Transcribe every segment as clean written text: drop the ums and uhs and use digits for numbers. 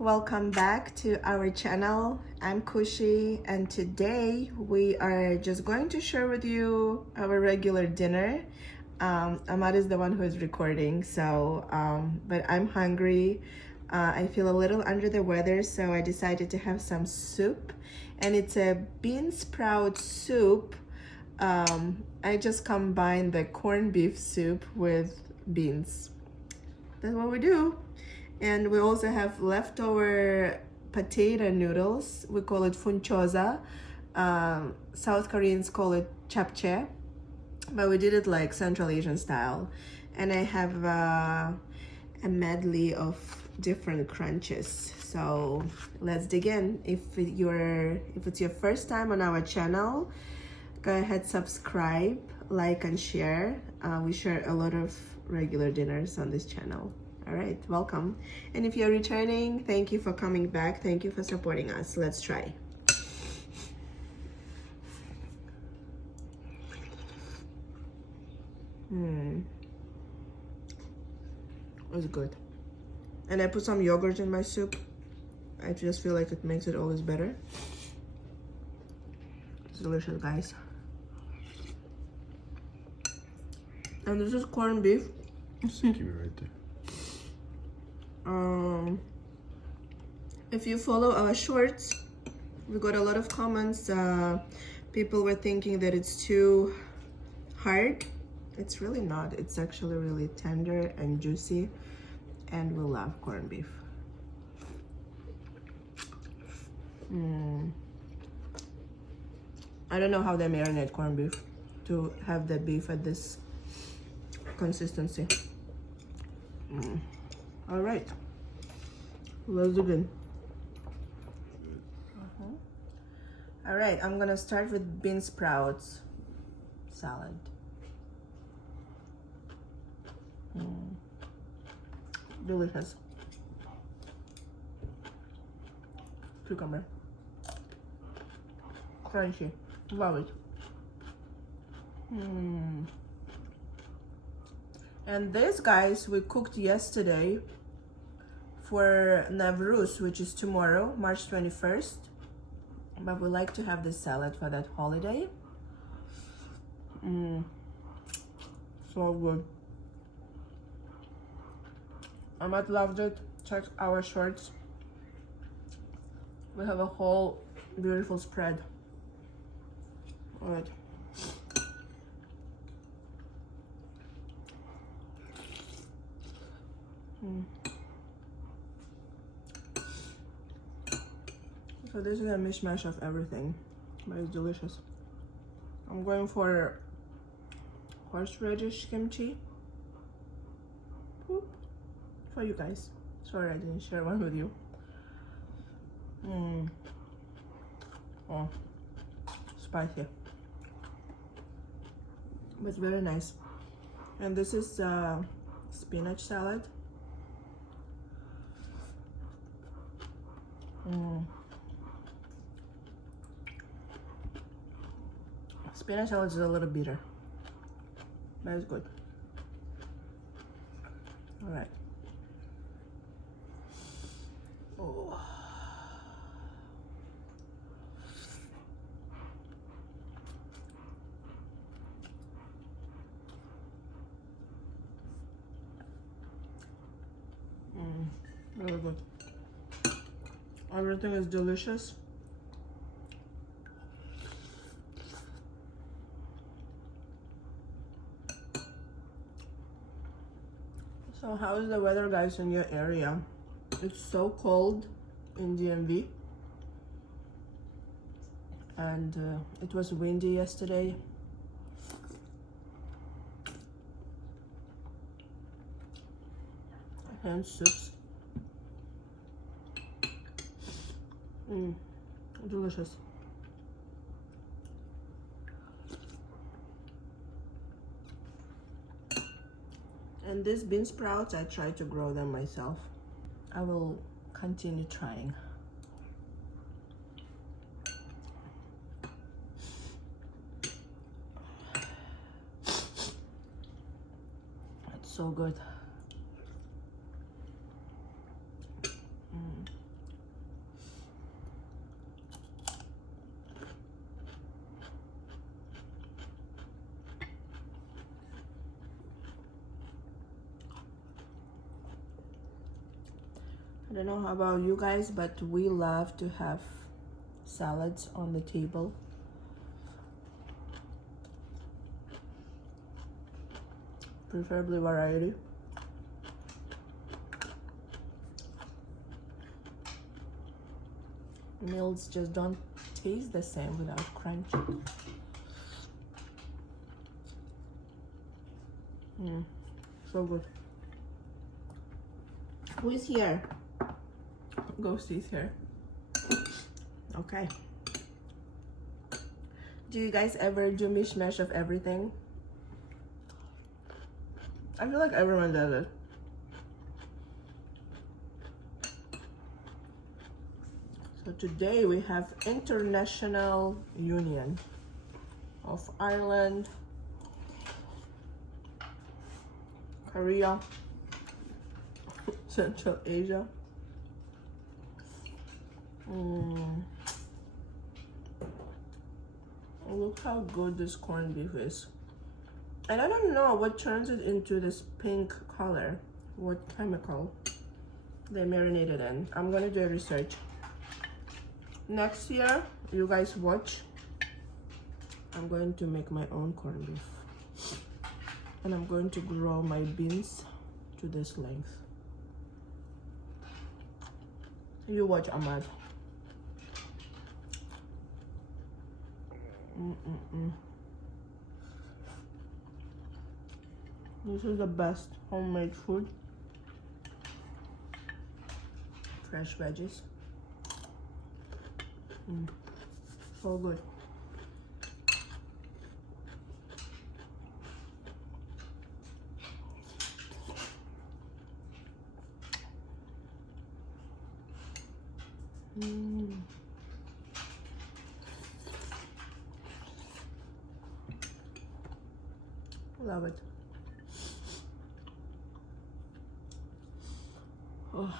welcome back to our channel. I'm Kushi, and today we are just going to share with you our regular dinner. Ahmad is the one who is recording, so but I'm hungry. I feel a little under the weather, so I decided to have some soup, and it's a bean sprout soup. I just combined the corned beef soup with beans. That's what we do. And we also have leftover potato noodles. We call it funchosa. South Koreans call it japchae, but we did it like Central Asian style. And I have a medley of different crunches. So let's dig in. If it's your first time on our channel, go ahead, subscribe, like, and share. We share a lot of regular dinners on this channel. All right, welcome. And if you're returning, thank you for coming back. Thank you for supporting us. Let's try. It's good. And I put some yogurt in my soup. I just feel like it makes it always better. It's delicious, guys. And this is corned beef. Keep it right there. If you follow our shorts, we got a lot of comments. People were thinking that it's too hard. It's really not. It's actually really tender and juicy, and we love corned beef. I don't know how they marinate corned beef to have the beef at this consistency. All right, let's begin. All right, I'm gonna start with bean sprouts salad. Delicious. Cucumber. Crunchy. Love it. And this, guys, we cooked yesterday for Navruz, which is tomorrow, March 21st. But we like to have this salad for that holiday. So good. Ahmad loved it. Check our shorts. We have a whole beautiful spread. All right. So this is a mishmash of everything, but it's delicious. I'm going for horseradish kimchi. Whoop. For you guys. Sorry I didn't share one with you. Oh, spicy. But it's very nice. And this is spinach salad. Spinach salad is a little bitter, but it's good. All right. Oh. Really good. Everything is delicious. So how is the weather, guys, in your area? It's so cold in DMV, and it was windy yesterday. And soups. Delicious. And these bean sprouts, I try to grow them myself. I will continue trying. It's so good. I don't know how about you guys, but we love to have salads on the table. Preferably variety. Meals just don't taste the same without crunch. So good. Who is here? Ghosties here. Okay. Do you guys ever do mishmash of everything? I feel like everyone does it. So today we have International Union of Ireland, Korea, Central Asia. Look how good this corned beef is. And I don't know what turns it into this pink color. What chemical they marinated in. I'm gonna do a research. Next year, you guys watch. I'm going to make my own corned beef. And I'm going to grow my beans to this length. You watch, Ahmad. This is the best homemade food. Fresh veggies. So good. Love it. Oh.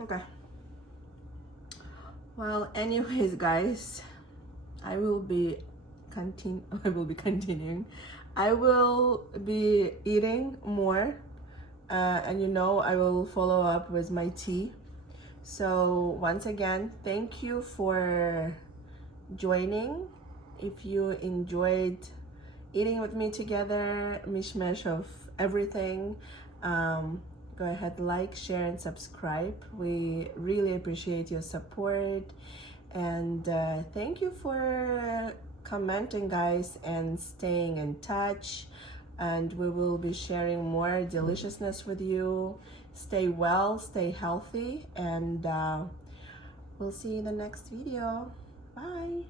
Okay. Well, anyways, guys, I will be continuing. I will be eating more, and you know, I will follow up with my tea. So once again, thank you for joining. If you enjoyed eating with me together, mishmash of everything, go ahead, like, share, and subscribe. We really appreciate your support, and thank you for commenting, guys, and staying in touch. And we will be sharing more deliciousness with you. Stay well, stay healthy, and we'll see you in the next video. Bye.